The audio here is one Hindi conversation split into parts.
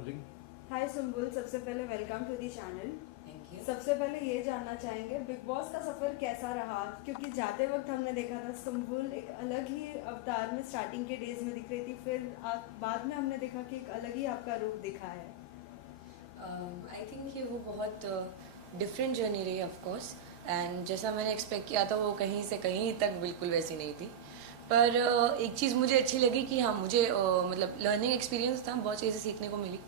रोलिंग। हाय सुम्बुल, सबसे पहले welcome to the channel. Thank you. सबसे पहले ये जानना चाहेंगे बिग बॉस का सफ़र कैसा रहा, क्योंकि जाते वक्त हमने देखा था सुम्बुल एक अलग ही अवतार में स्टार्टिंग के डेज में दिख रही थी, फिर आप बाद में हमने देखा कि एक अलग ही आपका रूप दिखा है। आई थिंक कि वो बहुत डिफरेंट जर्नी रही ऑफ कोर्स, एंड जैसा मैंने एक्सपेक्ट किया था वो कहीं से कहीं तक बिल्कुल वैसी नहीं थी। पर एक चीज़ मुझे अच्छी लगी कि हाँ, मुझे मतलब लर्निंग एक्सपीरियंस था, बहुत चीज़ें सीखने को मिली।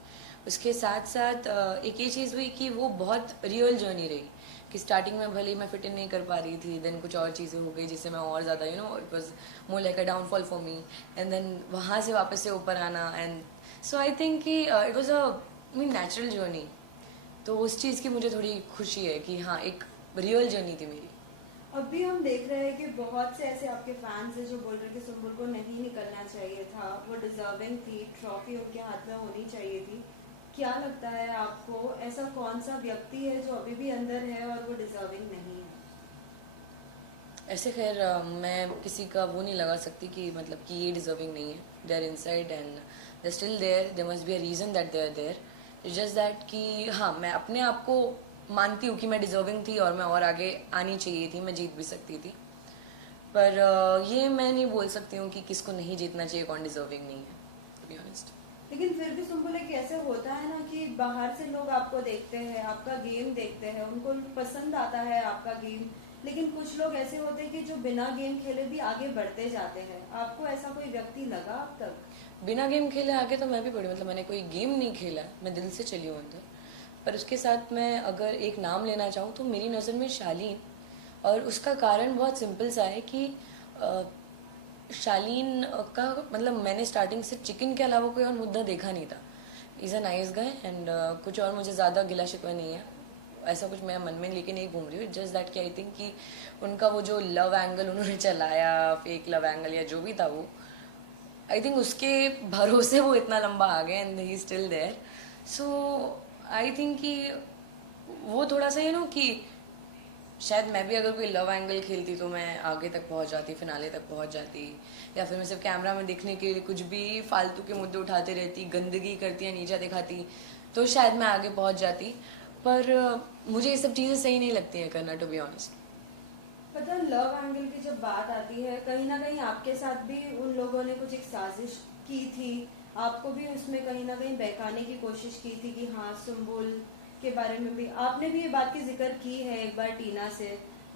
उसके साथ साथ एक ये चीज़ हुई कि वो बहुत रियल जर्नी रही कि स्टार्टिंग में भले ही मैं फिट इन नहीं कर पा रही थी, देन कुछ और चीज़ें हो गई जिससे मैं और ज़्यादा it was more like a downfall for me, and then वहाँ से वापस से ऊपर आना, एंड सो आई थिंक कि it was a natural journey. तो उस चीज़ की मुझे थोड़ी खुशी है कि हाँ, एक रियल जर्नी थी मेरी। अभी हम देख रहे हैं कि बहुत से ऐसे आपके फैंस हैं जो बोल रहे हैं कि सुम्बुल को नहीं निकलना चाहिए था, वो डिजर्विंग थी, ट्रॉफी उनके हाथ में होनी चाहिए थी। क्या लगता है आपको, ऐसा कौन सा व्यक्ति है जो अभी भी अंदर है और वो डिजर्विंग नहीं है? ऐसे खैर मैं किसी का वो नहीं लगा सकती कि मतलब कि ये डिजर्विंग नहीं है। They are inside and they still there, there must be a reason that they are there. It's just that कि हाँ, मैं अपने आप को मानती हूँ कि मैं डिजर्विंग थी और मैं और आगे आनी चाहिए थी, मैं जीत भी सकती थी। पर ये मैं नहीं बोल सकती हूँ कि किसको नहीं जीतना चाहिए, कौन डिजर्विंग नहीं है, टू बी ऑनेस्ट। लेकिन फिर भी सुम्बुल, एक ऐसे होता है ना कि बाहर से लोग आपको देखते हैं, आपका गेम देखते हैं, उनको पसंद आता है आपका गेम, लेकिन कुछ लोग ऐसे होते हैं कि जो बिना गेम खेले भी आगे बढ़ते जाते हैं। आपको ऐसा कोई व्यक्ति लगा अब तक? बिना गेम खेले आगे तो मैं भी बढ़ी, मतलब मैंने कोई गेम नहीं खेला, मैं दिल से चली हूँ अंदर। पर उसके साथ मैं अगर एक नाम लेना चाहूँ तो मेरी नज़र में शालीन, और उसका कारण बहुत सिंपल सा है कि अ, शालीन का मतलब मैंने स्टार्टिंग से चिकन के अलावा कोई और मुद्दा देखा नहीं था। Is a nice guy, and कुछ और मुझे ज़्यादा गिला शिकवा नहीं है, ऐसा कुछ मैं मन में लेके नहीं घूम रही हूँ। जस्ट दैट कि आई थिंक कि उनका वो जो लव एंगल उन्होंने चलाया, फेक लव एंगल या जो भी था वो, आई थिंक उसके भरोसे वो इतना लंबा आ गए and he still there. So I think कि वो थोड़ा सा कि शायद मैं भी अगर कोई लव एंगल खेलती तो मैं आगे तक पहुंच जाती, फिनाले तक पहुंच जाती, या फिर मैं सिर्फ कैमरा में दिखने के लिए कुछ भी फालतू के मुद्दे उठाते रहती, गंदगी करती या नीचा दिखाती, तो शायद मैं आगे पहुंच जाती। पर मुझे ये सब चीज़ें सही नहीं लगती हैं करना, टू बी ऑनेस्ट। पता है, लव एंगल की जब बात आती है, कहीं ना कहीं आपके साथ भी उन लोगों ने कुछ एक साजिश की थी। आपको भी उसमें कहीं ना कहीं बहकाने की कोशिश की थी कि हाँ, सुम्बुल के बारे में भी आपने भी ये बात की जिक्र की है एक बार टीना से।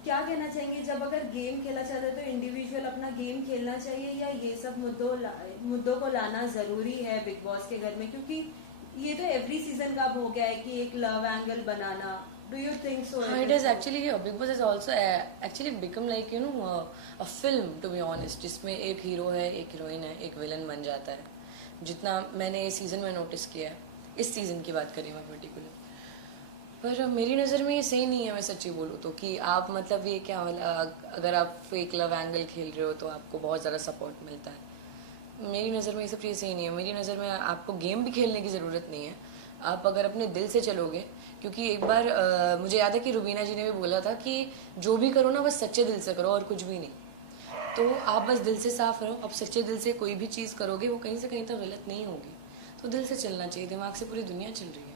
क्या कहना चाहेंगे, जब अगर गेम खेला चाहते हैं तो इंडिविजुअल अपना गेम खेलना चाहिए, या ये सब मुद्दों को लाना ज़रूरी है बिग बॉस के घर में? क्योंकि ये तो एवरी सीजन का अब हो गया है कि एक love angle banana. Do you think so? It is actually here. Big Boss has also actually become like a film, to be honest, जिसमें एक हीरो है, एक हीरोइन है, एक विलन बन जाता है। जितना मैंने इस सीज़न में नोटिस किया है, इस सीज़न की बात करी मैं पर्टिकुलर, पर मेरी नज़र में ये सही नहीं है। मैं सच्ची बोलूँ तो कि आप मतलब ये क्या वाला, अगर आप फेक लव एंगल खेल रहे हो तो आपको बहुत ज़्यादा सपोर्ट मिलता है। मेरी नज़र में ये सब चीज़ें सही नहीं है। मेरी नज़र में आपको गेम भी खेलने की ज़रूरत नहीं है, आप अगर अपने दिल से चलोगे। क्योंकि एक बार मुझे याद है कि रुबीना जी ने भी बोला था कि जो भी करो ना, बस सच्चे दिल से करो और कुछ भी नहीं। तो आप बस दिल से साफ रहो, आप सच्चे दिल से कोई भी चीज़ करोगे वो कहीं से कहीं तक गलत नहीं होगी। तो दिल से चलना चाहिए, दिमाग से पूरी दुनिया चल रही है।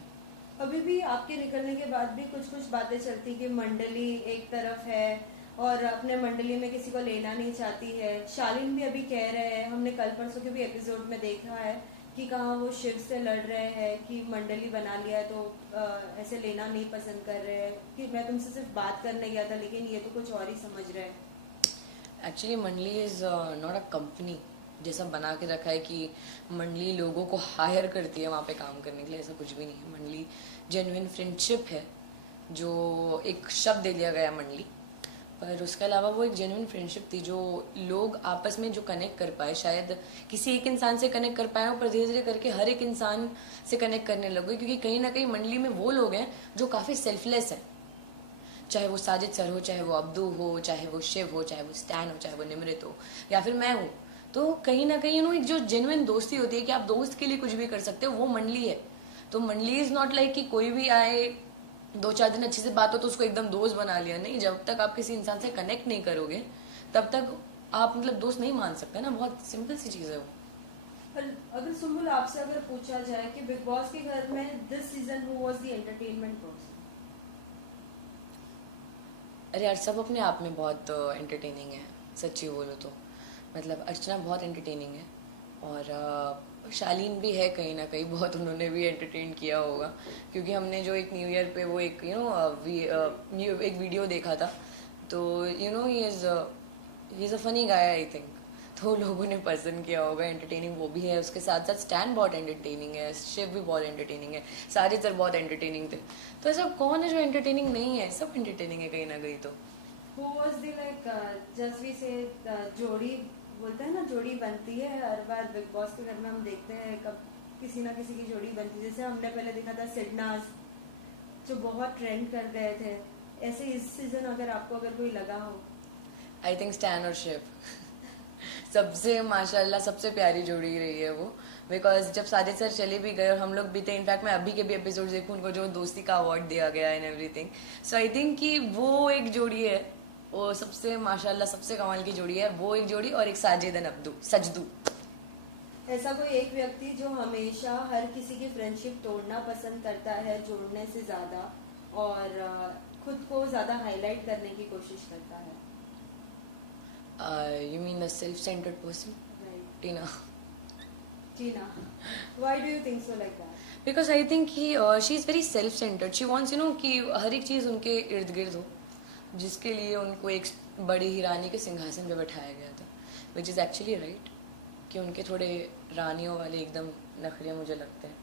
अभी भी आपके निकलने के बाद भी कुछ कुछ बातें चलती कि मंडली एक तरफ है और अपने मंडली में किसी को लेना नहीं चाहती है। शालीन भी अभी कह रहे हैं, हमने कल परसों के भी एपिसोड में देखा है कि कहाँ वो शिव से लड़ रहे हैं कि मंडली बना लिया है तो ऐसे लेना नहीं पसंद कर रहे हैं, कि मैं तुमसे सिर्फ बात करने गया था, लेकिन ये तो कुछ और ही समझ रहे हैं। एक्चुअली मंडली इज़ नॉट अ कंपनी जैसा बना के रखा है कि मंडली लोगों को हायर करती है वहाँ पे काम करने के लिए, ऐसा कुछ भी नहीं है। मंडली जेन्युइन फ्रेंडशिप है, जो एक शब्द दे दिया गया मंडली, पर उसके अलावा वो एक जेन्युइन फ्रेंडशिप थी जो लोग आपस में जो कनेक्ट कर पाए। शायद किसी एक इंसान से कनेक्ट कर पाए हो, पर धीरे धीरे करके हर एक इंसान से कनेक्ट करने लगे, क्योंकि कहीं ना कहीं मंडली में वो लोग हैं जो काफ़ी सेल्फलेस हैं। चाहे वो साजिद सर हो, चाहे वो अब्दू हो, चाहे वो शिव हो, चाहे वो स्टैन हो, चाहे वो निमृत हो, या फिर मैं हूँ। तो कहीं ना कहीं एक जो जेन्युइन दोस्ती होती है कि आप दोस्त के लिए कुछ भी कर सकते हो, वो मंडली है। तो मंडली इज़ नॉट लाइक कि कोई भी आए, 2-4 दिन अच्छे से बात हो तो उसको एकदम दोस्त बना लिया। नहीं, जब तक आप किसी इंसान से कनेक्ट नहीं करोगे तब तक आप मतलब दोस्त नहीं मान सकते ना। बहुत सिंपल सी चीज़ है वो। और अगर सुम्बुल आपसे अगर पूछा जाए कि बिग बॉस के घर में this season who was the entertainment person? अरे यार, सब अपने आप में बहुत एंटरटेनिंग है, सच्ची बोलो तो। मतलब अर्चना बहुत एंटरटेनिंग है, और शालीन भी है कहीं ना कहीं बहुत, उन्होंने भी एंटरटेन किया होगा। क्योंकि हमने जो एक न्यू ईयर पे वो एक एक वीडियो देखा था, तो he is a funny guy I think. तो लोगों ने पसंद किया होगा, एंटरटेनिंग वो भी है। उसके साथ साथ स्टैन बहुत एंटरटेनिंग है, शिव भी बहुत एंटरटेनिंग है, साजिद सर बहुत एंटरटेनिंग थे। तो ऐसा कौन है जो एंटरटेनिंग नहीं है? सब एंटरटेनिंग है कहीं ना कहीं। तो हु वाज द लाइक जैसे से जोड़ी बोलते हैं ना, जोड़ी बनती है हर बार बिग बॉस के घर में, हम देखते हैं कब किसी ना किसी की जोड़ी बनती है। जैसे हमने पहले देखा था सिडनाज, जो बहुत ट्रेंड कर गए थे। ऐसे इस सीजन अगर आपको अगर कोई लगा हो? आई थिंक स्टैन और शिव सबसे माशाल्लाह सबसे प्यारी जोड़ी रही है वो। बिकॉज जब साजिद सर चले भी गए और हम लोग भी थे, इनफैक्ट मैं अभी के भी एपिसोड देखूँ, उनको जो दोस्ती का अवार्ड दिया गया and everything. So I think कि वो एक जोड़ी है, वो सबसे माशाल्लाह सबसे कमाल की जोड़ी है। वो एक जोड़ी, और एक साजिद एंड अब्दू, सजदू। ऐसा कोई एक व्यक्ति जो हमेशा हर किसी की फ्रेंडशिप तोड़ना पसंद करता है जोड़ने से ज्यादा, और खुद को ज्यादा हाईलाइट करने की कोशिश करता है? You mean the self centred person? Right. Tina. Tina, why do you think so like that? Because I think he she is very self centred. She wants कि हर एक चीज़ उनके इर्द गिर्द हो, जिसके लिए उनको एक बड़ी ही रानी के सिंहासन पे बैठाया गया था, विच इज़ एक्चुअली राइट। कि उनके थोड़े रानियों वाले एकदम नखरे मुझे लगते हैं।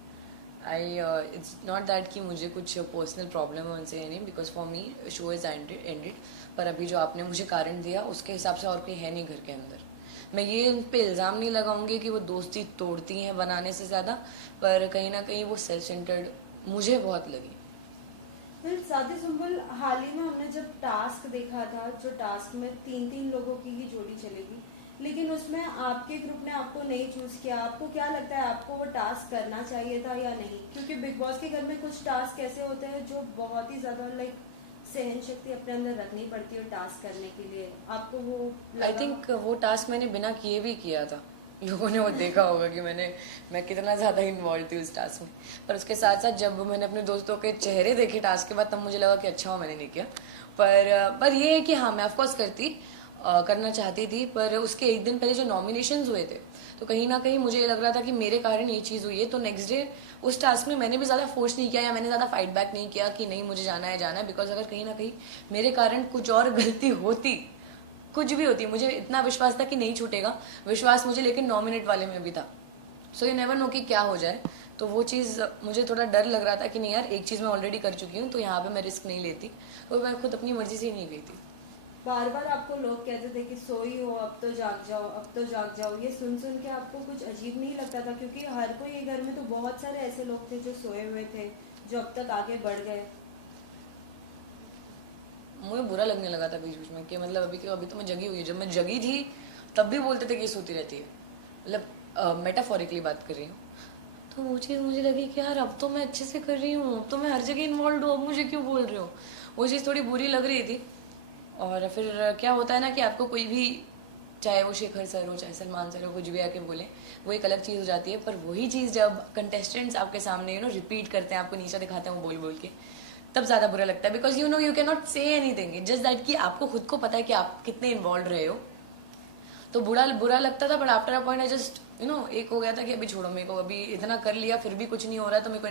इट्स नॉट दैट कि मुझे कुछ पर्सनल प्रॉब्लम है उनसे, नहीं, because for me show is ended. पर अभी जो आपने मुझे कारण दिया उसके हिसाब से और कोई है नहीं घर के अंदर। मैं ये उन पे इल्ज़ाम नहीं लगाऊंगी कि वो दोस्ती तोड़ती हैं बनाने से ज़्यादा, पर कहीं ना कहीं वो सेल्फ सेंटर्ड मुझे बहुत लगी। फिर साथी सुम्बुल, हाल ही में हमने जब टास्क देखा था, जो टास्क में 3-3 लोगों की ही जोड़ी चलेगी, लेकिन उसमें आपके ग्रुप ने आपको नहीं चूज किया। आपको क्या लगता है, आपको वो टास्क करना चाहिए था या नहीं? क्योंकि बिग बॉस के घर में कुछ टास्क ऐसे होते हैं जो बहुत ही ज्यादा लाइक सहन शक्ति अपने अंदर रखनी पड़ती है टास्क करने के लिए। आपको वो आई थिंक वो टास्क मैंने बिना किए भी किया था। लोगों ने वो देखा होगा कि मैं कितना ज़्यादा इन्वॉल्व थी उस टास्क में। पर उसके साथ साथ जब मैंने अपने दोस्तों के चेहरे देखे टास्क के बाद, तब मुझे लगा कि अच्छा हो मैंने नहीं किया। पर ये है कि हाँ, मैं ऑफकोर्स करना चाहती थी। पर उसके एक दिन पहले जो नॉमिनेशंस हुए थे, तो कहीं ना कहीं मुझे ये लग रहा था कि मेरे कारण ये चीज़ हुई है। तो नेक्स्ट डे उस टास्क में मैंने भी ज़्यादा फोर्स नहीं किया, या मैंने ज़्यादा फाइट बैक नहीं किया कि नहीं मुझे जाना है। बिकॉज अगर कहीं ना कहीं मेरे कारण कुछ और गलती होती, कुछ भी होती, मुझे इतना विश्वास था कि नहीं छूटेगा। विश्वास मुझे लेकिन नॉमिनेट वाले में भी था। सो यू नेवर नो कि क्या हो जाए। तो वो चीज़ मुझे थोड़ा डर लग रहा था कि नहीं यार, एक चीज़ मैं ऑलरेडी कर चुकी हूँ, तो यहाँ पे मैं रिस्क नहीं लेती। तो मैं खुद अपनी मर्जी से ही नहीं गई थी। बार बार आपको लोग कहते थे कि सोई हो, अब तो जाग जाओ, अब तो जाग जाओ। ये सुन सुन के आपको कुछ अजीब नहीं लगता था? क्योंकि हर कोई ये घर में तो बहुत सारे ऐसे लोग थे जो सोए हुए थे, जो अब तक आगे बढ़ गए। मुझे बुरा लगने लगा था बीच बीच में कि मतलब अभी तो मैं जगी हुई है। जब मैं जगी थी तब भी बोलते थे कि ये सोती रहती है। मतलब मेटाफोरिकली बात कर रही हूँ। तो वो चीज़ मुझे लगी कि यार अब तो मैं अच्छे से कर रही हूँ, अब तो मैं हर जगह इन्वॉल्व हूँ, अब मुझे क्यों बोल रही हूँ। वो चीज़ थोड़ी बुरी लग रही थी। और फिर क्या होता है ना कि आपको कोई भी, चाहे वो शेखर सर हो, चाहे सलमान सर हो, कुछ भी आके बोले, वो एक अलग चीज़ हो जाती है। पर वही चीज़ जब कंटेस्टेंट्स आपके सामने रिपीट करते हैं, आपको नीचा दिखाते हैं वो बोल बोल के, तब ज़्यादा बुरा लगता है। Because you can not say anything, it just that कि आपको खुद को पता है कि आप कितने इन्वॉल्व रहे हो। तो बुरा लगता था। But after a point I just एक हो गया था कि अभी छोड़ो, मेरे को अभी इतना कर लिया फिर भी कुछ नहीं हो रहा है, तो मेरे को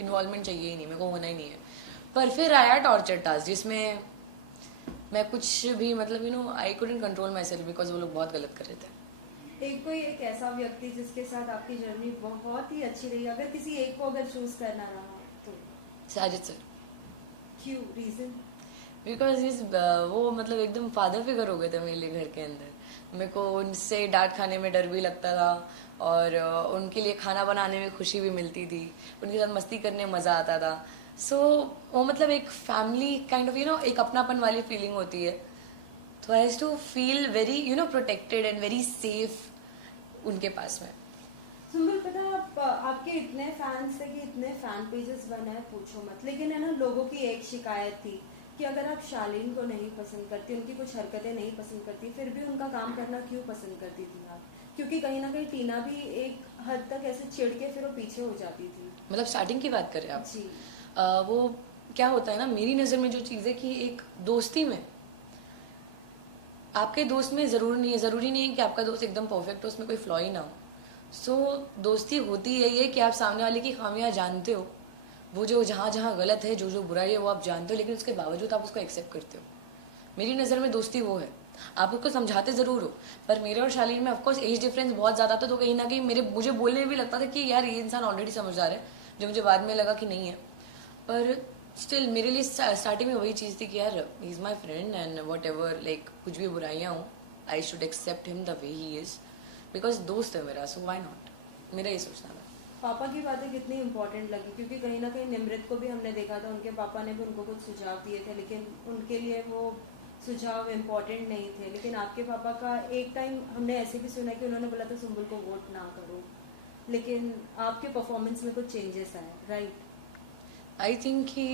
इन्वॉल्वमेंट चाहिए ही नहीं, मेरे को होना ही नहीं है। पर फिर आया टॉर्चर टास्क, जिसमें मैं कुछ भी मतलब I couldn't control my self, because वो लोग बहुत गलत कर रहे थे। एक ऐसा व्यक्ति जिसके साथ आपकी जर्नी बहुत ही अच्छी रही, अगर किसी एक को अगर चूज करना रहा तो? साजिद सर। क्यों, रीजन? बिकॉज वो मतलब एकदम फादर फिगर हो गए थे मेरे लिए घर के अंदर। मेरे को उनसे डांट खाने में डर भी लगता था, और उनके लिए खाना बनाने में खुशी भी मिलती थी, उनके साथ मस्ती करने में मज़ा आता था। सो वो मतलब एक फैमिली काइंड ऑफ एक अपनापन वाली फीलिंग होती है। तो I has to feel very protected and very safe उनके पास में। सुंदर, पता है आपके इतने फैंस थे कि इतने फैन पेजेस बने हैं, पूछो मत। लेकिन है ना, लोगों की एक शिकायत थी कि अगर आप शालीन को नहीं पसंद करती, उनकी कुछ हरकतें नहीं पसंद करती, फिर भी उनका काम करना क्यों पसंद करती थी आप? क्योंकि कहीं ना कहीं टीना भी एक हद तक ऐसे चिढ़ के फिर वो पीछे हो जाती थी। मतलब स्टार्टिंग की बात कर रहे हैं आप? जी। वो क्या होता है ना, मेरी नज़र में जो चीज़ है कि एक दोस्ती में, आपके दोस्त में ज़रूरी नहीं है कि आपका दोस्त एकदम परफेक्ट हो, उसमें कोई फ्लॉ ही ना हो। सो दोस्ती होती यही है कि आप सामने वाले की खामियां जानते हो, वो जो जहाँ जहाँ गलत है, जो जो बुराई है वो आप जानते हो, लेकिन उसके बावजूद आप उसको एक्सेप्ट करते हो। मेरी नज़र में दोस्ती वो है। आप उसको समझाते ज़रूर हो, पर मेरे और शालीन में ऑफकोर्स एज डिफरेंस बहुत ज़्यादा था, तो कहीं ना कहीं मुझे बोलने में भी लगता था कि यार ये इंसान ऑलरेडी समझदार है, जो मुझे बाद में लगा कि नहीं है। पर स्टिल मेरे लिए स्टार्टिंग में वही चीज़ थी कि यार he is my friend and whatever, like कुछ भी बुराइयाँ हो, I should accept him the way he is, because दोस्त है मेरा, सो वाई नॉट। मेरा ये सोचना था। पापा की बातें कितनी इम्पोर्टेंट लगी, क्योंकि कहीं ना कहीं निमृत को भी हमने देखा था, उनके पापा ने भी उनको कुछ सुझाव दिए थे, लेकिन उनके लिए वो सुझाव इम्पोर्टेंट नहीं थे। लेकिन आपके पापा का एक टाइम हमने ऐसे भी सुना कि उन्होंने बोला था सुम्बुल को वोट ना करो, लेकिन आपके परफॉर्मेंस में कुछ चेंजेस आए, राइट? आई थिंक कि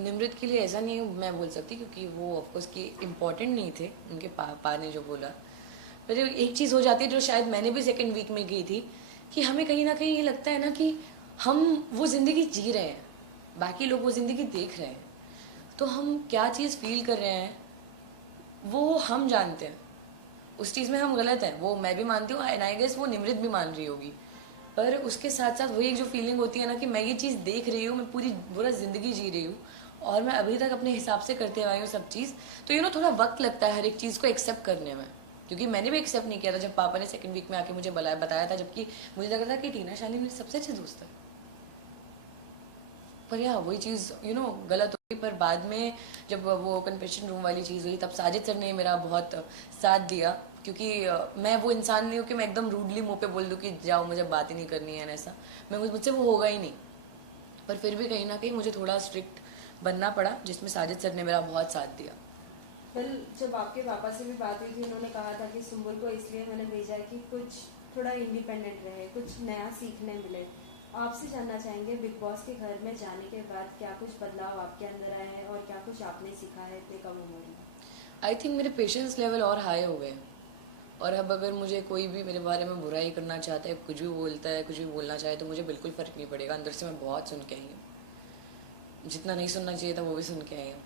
निमृत के लिए ऐसा नहीं मैं बोल सकती, क्योंकि वो ऑफकोर्स कि इम्पॉर्टेंट नहीं थे, उनके पापा ने जो बोला। पर एक चीज़ हो जाती है जो शायद मैंने भी सेकेंड वीक में की थी, कि हमें कहीं ना कहीं ये लगता है ना कि हम वो ज़िंदगी जी रहे हैं, बाकी लोग वो ज़िंदगी देख रहे हैं, तो हम क्या चीज़ फील कर रहे हैं वो हम जानते हैं। उस चीज़ में हम गलत हैं, वो मैं भी मानती हूँ, एंड आई गेस वो निमृत भी मान रही होगी। पर उसके साथ साथ वही एक जो फीलिंग होती है ना कि मैं ये चीज़ देख रही हूँ, मैं पूरा ज़िंदगी जी रही हूँ, और मैं अभी तक अपने हिसाब से करते आई हूँ सब चीज़, तो थोड़ा वक्त लगता है हर एक चीज़ को एक्सेप्ट करने में। क्योंकि मैंने भी एक्सेप्ट नहीं किया था जब पापा ने सेकंड वीक में आके मुझे बताया था, जबकि मुझे लग रहा था कि टीना शालीन मेरी सबसे अच्छी दोस्त है। पर यार वही चीज़ गलत हुई। पर बाद में जब वो कन्फेशन रूम वाली चीज़ हुई, तब साजिद सर ने मेरा बहुत साथ दिया, क्योंकि मैं वो इंसान नहीं हूँ कि मैं एकदम रूडली मुंह पे बोल दूँ कि जाओ मुझे बात ही नहीं करनी है, ऐसा मुझसे वो होगा ही नहीं। पर फिर भी कहीं ना कहीं मुझे थोड़ा स्ट्रिक्ट बनना पड़ा, जिसमें साजिद सर ने मेरा बहुत साथ दिया। कल जब आपके पापा से भी बात हुई थी, उन्होंने कहा था कि सुम्बुल को इसलिए मैंने भेजा है कि कुछ थोड़ा इंडिपेंडेंट रहे, कुछ नया सीखने मिले। आपसे जानना चाहेंगे, बिग बॉस के घर में जाने के बाद क्या कुछ बदलाव आपके अंदर आए हैं और क्या कुछ आपने सीखा है इतने कम उम्र में? आई थिंक मेरे पेशेंस लेवल और हाई हो गए, और अब अगर मुझे कोई भी मेरे बारे में बुराई करना चाहता है, कुछ भी बोलता है, कुछ भी बोलना चाहे, तो मुझे बिल्कुल फ़र्क नहीं पड़ेगा। अंदर से मैं बहुत सुन के आई हूँ, जितना नहीं सुनना चाहिए था वो भी सुन के आई हूँ।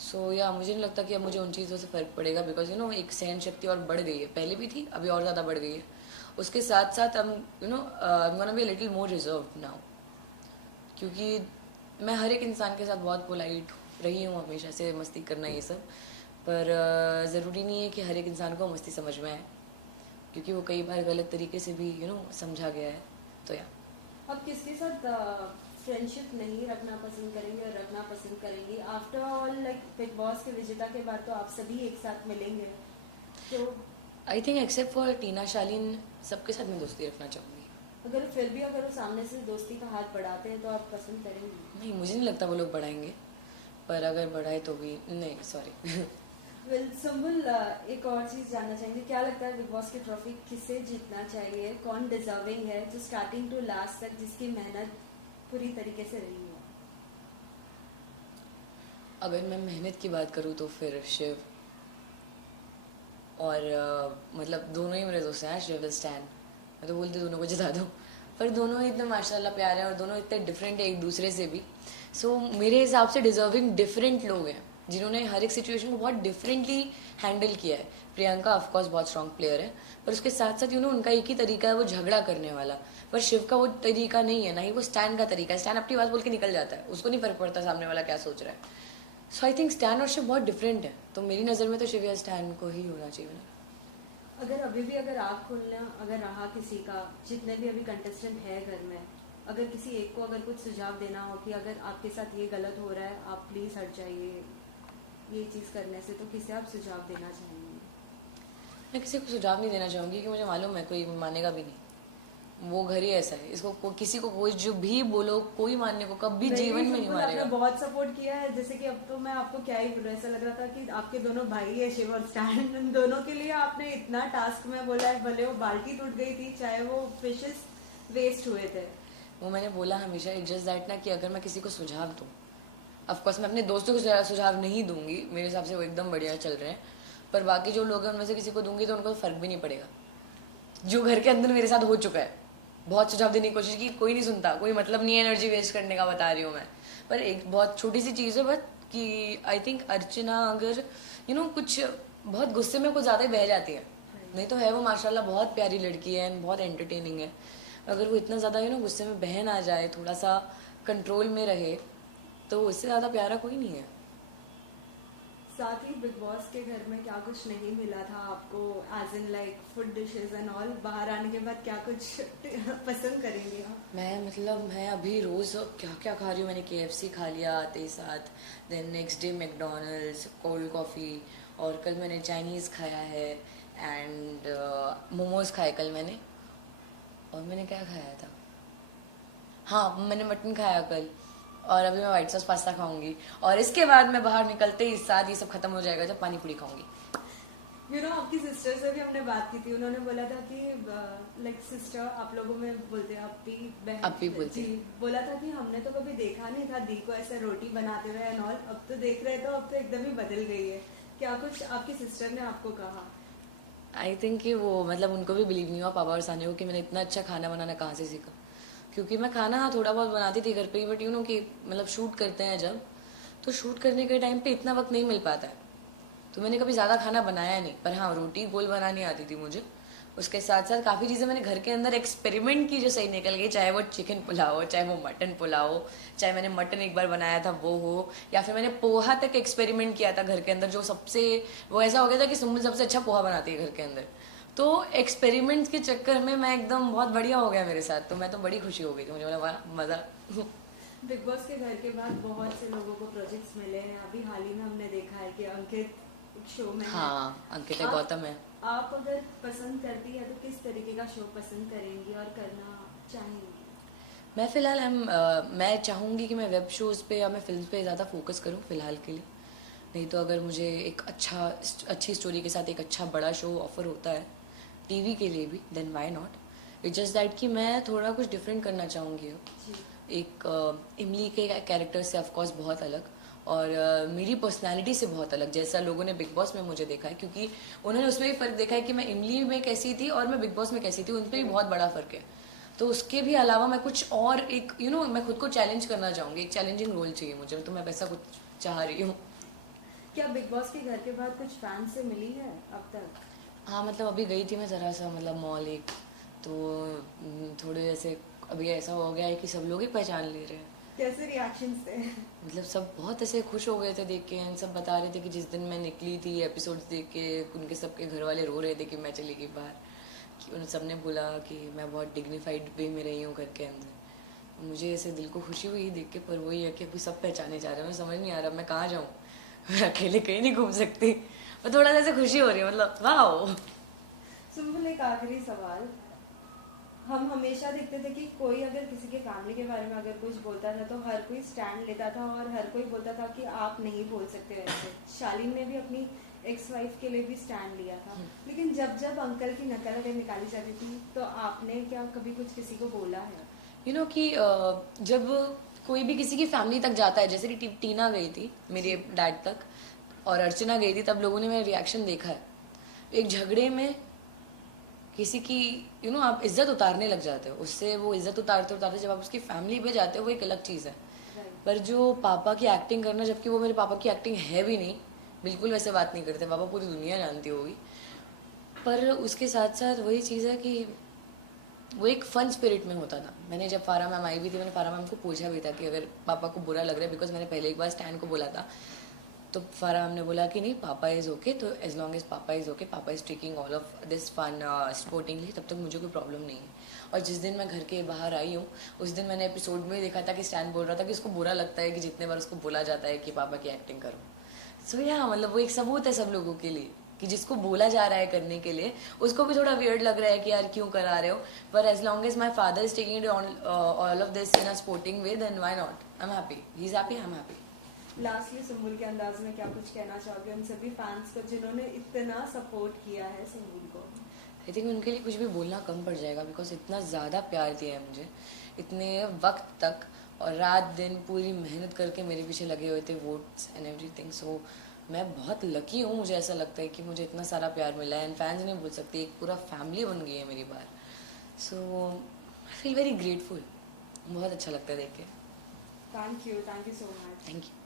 सो या मुझे नहीं लगता कि अब मुझे उन चीज़ों से फ़र्क पड़ेगा, बिकॉज एक सहन शक्ति और बढ़ गई है, पहले भी थी, अभी और ज़्यादा बढ़ गई है। उसके साथ साथ I am gonna be little more reserve now, क्योंकि मैं हर एक इंसान के साथ बहुत पोलाइट रही हूँ हमेशा से, मस्ती करना ये सब। पर ज़रूरी नहीं है कि हर एक इंसान को मस्ती समझ में आए, क्योंकि वो कई बार गलत तरीके से भी समझा गया है। तो या अब किसके साथ फ्रेंडशिप नहीं रखना पसंद करेंगे और रखना पसंद करेंगी? After all like big boss के विजेता के बाद तो आप सभी एक साथ मिलेंगे, तो आई थिंक एक्सेप्ट फॉर टीना शालीन सबके साथ मैं दोस्ती रखना चाहूँगी। अगर फिर भी अगर वो सामने से दोस्ती का हाथ बढ़ाते हैं तो आप पसंद करेंगे? नहीं, मुझे नहीं लगता वो लोग बढ़ाएंगे, पर अगर बढ़ाए तो भी नहीं, सॉरी। वेल सुम्बुल, एक और चीज़ जानना चाहेंगे, क्या लगता है बिग बॉस की ट्रॉफी किसे जीतना चाहिए? कौन डिजर्विंग है जो स्टार्टिंग टू लास्ट तक जिसकी मेहनत पूरी तरीके से रही हो? अगर मैं मेहनत की बात करूँ तो फिर शिव, और मतलब दोनों ही मेरे दोस्त हैं, शिव स्टैन। मैं तो बोलती दोनों को जिता दो, पर दोनों ही इतने माशाल्लाह प्यारे हैं और दोनों इतने डिफरेंट है एक दूसरे से भी। सो मेरे हिसाब से डिजर्विंग डिफरेंट लोग हैं, जिन्होंने हर एक सिचुएशन को बहुत डिफरेंटली हैंडल किया है। प्रियंका ऑफकोर्स बहुत स्ट्रॉन्ग प्लेयर है, पर उसके साथ साथ उनका एक ही तरीका है वो झगड़ा करने वाला। पर शिव का वो तरीका नहीं है, ना ही वो स्टैन का तरीका है। स्टैन अपनी बात बोल के निकल जाता है, उसको नहीं फर्क पड़ता सामने वाला क्या सोच रहा है। सो आई थिंक स्टैन और शिव बहुत डिफरेंट है, तो मेरी नज़र में तो शिव या स्टैन को ही होना चाहिए ना। अगर अभी भी अगर आँख खोलना अगर रहा किसी का, जितने भी अभी कंटेस्टेंट है घर में, अगर किसी एक को अगर कुछ सुझाव देना हो कि अगर आपके साथ ये गलत हो रहा है, आप प्लीज़ हट जाइए ये चीज़ करने से, तो किसे आप सुझाव देना चाहेंगे? मैं किसी को सुझाव नहीं देना चाहूँगी, कि मुझे मालूम है कोई मानेगा भी नहीं। वो घर ही ऐसा है, इसको किसी को कोई जो भी बोलो, कोई मानने को कभी जीवन में नहीं मानेगा। आपने बहुत सपोर्ट किया है, जैसे कि अब तो मैं आपको क्या ही बोलूं, ऐसा लग रहा था कि आपके दोनों भाई है शिव और स्टैन, उन दोनों के लिए आपने इतना टास्क में बोला है, भले वो बाल्टी टूट गई थी, चाहे वो फिशेस वेस्ट हुए थे। वो मैंने बोला हमेशा, इट्स जस्ट दैट ना, कि अगर मैं किसी को सुझाव दूँ, ऑफकोर्स मैं अपने दोस्तों को सुझाव नहीं दूंगी, मेरे हिसाब से वो एकदम बढ़िया चल रहे हैं, पर बाकी जो लोग हैं उनमें से किसी को दूंगी तो उनको फर्क भी नहीं पड़ेगा। जो घर के अंदर मेरे साथ हो चुका है। बहुत सुझाव देने की कोशिश की, कोई नहीं सुनता, कोई मतलब नहीं है एनर्जी वेस्ट करने का, बता रही हूँ मैं। पर एक बहुत छोटी सी चीज़ है बट कि आई थिंक अर्चना अगर कुछ बहुत गुस्से में कुछ ज़्यादा ही बह जाती है, नहीं तो है वो माशाल्लाह बहुत प्यारी लड़की है एंड बहुत एंटरटेनिंग है। अगर वो इतना ज़्यादा गुस्से में बह ना जाए, थोड़ा सा कंट्रोल में रहे, तो उससे ज़्यादा प्यारा कोई नहीं है। साथ ही बिग बॉस के घर में क्या कुछ नहीं मिला था आपको, as in like food dishes and all, बाहर आने के बाद क्या कुछ पसंद करेंगे आप? मैं अभी रोज़ क्या क्या खा रही हूँ। मैंने KFC खा लिया आते ही साथ, then next day McDonald's, cold coffee, और कल मैंने चाइनीज़ खाया है एंड मोमोज़ खाए कल मैंने। और मैंने क्या खाया था, हाँ मैंने मटन खाया कल, और अभी मैं वाइट सॉस पास्ता खाऊंगी, और इसके बाद मैं बाहर निकलते ही साथ ये सब खत्म हो जाएगा जब पानी पूरी खाऊंगी। आपकी सिस्टर से भी हमने बात की थी, उन्होंने बोला था कि लाइक सिस्टर आप लोगों में बोलते हैं, अपी बहन, अपी बोलते जी, बोला था कि हमने तो कभी देखा नहीं था दी को ऐसे रोटी बनाते हुए एंड ऑल, अब तो देख रहे तो अब तो एकदम ही बदल गई है। क्या कुछ आपकी सिस्टर ने आपको कहा? आई थिंक कि वो मतलब उनको भी बिलीव नहीं हुआ, पापा और सानी को, कि मैंने इतना अच्छा खाना बनाना कहाँ से सीखा। क्योंकि मैं खाना थोड़ा बहुत बनाती थी घर पे ही, बट कि मतलब शूट करते हैं जब, तो शूट करने के टाइम पे इतना वक्त नहीं मिल पाता है, तो मैंने कभी ज़्यादा खाना बनाया नहीं। पर हाँ, रोटी गोल बनानी आती थी मुझे। उसके साथ साथ काफ़ी चीज़ें मैंने घर के अंदर एक्सपेरिमेंट की जो सही निकल गई, चाहे वो चिकन पुलाव हो, चाहे वो मटन पुलाव हो, चाहे मैंने मटन एक बार बनाया था वो हो, या फिर मैंने पोहा तक एक्सपेरिमेंट किया था घर के अंदर, जो सबसे वो ऐसा हो गया था कि सुम्बुल सबसे अच्छा पोहा बनाती है घर के अंदर। तो एक्सपेरिमेंट्स के चक्कर में मैं एकदम बहुत बढ़िया हो गया मेरे साथ, तो मैं तो बड़ी खुशी हो गई थी, मुझे बोला मज़ा। बिग बॉस के घर के बाद बहुत से लोगों को प्रोजेक्ट्स मिले हैं, अभी हाल ही में हमने देखा है कि अंकित एक शो में हाँ, अंकित है, गौतम है। आप अगर पसंद करती है तो किस तरीके का शो पसंद करेंगी और करना चाहेंगी? मैं फ़िलहाल मैं चाहूँगी कि मैं वेब शोज़ पे या मैं फिल्म पे ज़्यादा फोकस करूँ फ़िलहाल के लिए। नहीं तो अगर मुझे एक अच्छी स्टोरी के साथ एक अच्छा बड़ा शो ऑफर होता है टीवी के लिए भी, then why not. It's just that कि मैं थोड़ा कुछ डिफरेंट करना चाहूँगी अब। एक इमली के कैरेक्टर से ऑफकोर्स बहुत अलग, और मेरी पर्सनालिटी से बहुत अलग, जैसा लोगों ने बिग बॉस में मुझे देखा है, क्योंकि उन्होंने उसमें भी फ़र्क देखा है कि मैं इमली में कैसी थी और मैं बिग बॉस में कैसी थी, उन पर भी बहुत बड़ा फ़र्क है। तो उसके भी अलावा मैं कुछ और एक मैं खुद को चैलेंज करना चाहूँगी, एक चैलेंजिंग रोल चाहिए मुझे, तो मैं वैसा कुछ चाह रही हूँ। क्या बिग बॉस के घर के बाद कुछ फैन से मिली है अब तक? हाँ, मतलब अभी गई थी मैं ज़रा सा, मतलब मॉल एक, तो थोड़े ऐसे अभी ऐसा हो गया है कि सब लोग ही पहचान ले रहे हैं। कैसे रिएक्शन थे? मतलब सब बहुत ऐसे खुश हो गए थे देख के, एंड सब बता रहे थे कि जिस दिन मैं निकली थी एपिसोड्स देख के, उनके सबके घर वाले रो रहे थे कि मैं चली गई बाहर, कि उन सब ने बोला कि मैं बहुत डिग्निफाइड वे में रही हूँ घर के अंदर। मुझे ऐसे दिल को खुशी हुई देख के, पर वही है कि अभी सब पहचाने जा रहे हैं, मैं समझ नहीं आ रहा मैं कहाँ जाऊँ। मैं अकेले कहीं नहीं घूम सकती, और थोड़ा सा ऐसे खुशी हो रही है, मतलब वाह। सुम्बुल, एक आखिरी सवाल, हम हमेशा देखते थे कि कोई अगर किसी के फैमिली के बारे में अगर कुछ बोलता था तो हर कोई स्टैंड लेता था और हर कोई बोलता था कि आप नहीं बोल सकते वैसे। शालीन ने भी अपनी एक्स वाइफ के लिए भी स्टैंड लिया था, लेकिन जब जब अंकल की नकल अगर निकाली जाती थी तो आपने क्या कभी कुछ किसी को बोला है? कि जब कोई भी किसी की फैमिली तक जाता है, जैसे कि टीना गई थी मेरे डैड तक, और अर्चना गई थी, तब लोगों ने मेरा रिएक्शन देखा है। एक झगड़े में किसी की आप इज्जत उतारने लग जाते हो, उससे वो इज्जत उतारते उतारते जब आप उसकी फैमिली पे जाते हो वो एक अलग चीज़ है। पर जो पापा की एक्टिंग करना, जबकि वो मेरे पापा की एक्टिंग है भी नहीं, बिल्कुल वैसे बात नहीं करते, पापा पूरी दुनिया जानती होगी, पर उसके साथ साथ वही चीज़ है कि वो एक फन स्पिरिट में होता था। मैंने जब फारा मैम आई भी थी, मैंने फारा मैम को पूछा भी था कि अगर पापा को बुरा लग रहा है, बिकॉज मैंने पहले एक बार स्टैंड को बोला था, तो फारा मैम ने बोला कि नहीं, पापा इज़ ओके, तो एज लॉन्ग एज पापा इज़ ओके, पापा is taking all of this fun sportingly, तब तक मुझे कोई प्रॉब्लम नहीं है। और जिस दिन मैं घर के बाहर आई हूँ, उस दिन मैंने एपिसोड में देखा था कि स्टैंड बोल रहा था कि उसको बुरा लगता है कि जितने बार उसको बोला जाता है कि पापा की एक्टिंग करो। सो या मतलब वो एक सबूत है सब लोगों के लिए कि जिसको बोला जा रहा है करने के लिए, उसको भी थोड़ा वियर्ड लग रहा है कि यार क्यों करा रहे हो, पर as long as my father is taking all of this in a sporting way, then why not, I am happy, he is happy, I am happy. Lastly Sumbul के अंदाज में क्या कुछ कहना चाहोगे उन सभी फैंस को जिन्होंने इतना सपोर्ट किया है सुम्बुल को? आई थिंक उनके लिए कुछ भी बोलना कम पड़ जाएगा, बिकॉज इतना ज़्यादा प्यार दिया है मुझे इतने वक्त तक, और रात दिन पूरी मेहनत करके मेरे पीछे लगे हुए थे, वोट्स एंड एवरीथिंग। सो मैं बहुत लकी हूँ, मुझे ऐसा लगता है कि मुझे इतना सारा प्यार मिला है, एंड फैंस नहीं बोल सकते, एक पूरा फैमिली बन गई है मेरी बार. सो आई फील वेरी ग्रेटफुल. बहुत अच्छा लगता है देख के. Thank you so much. Thank you.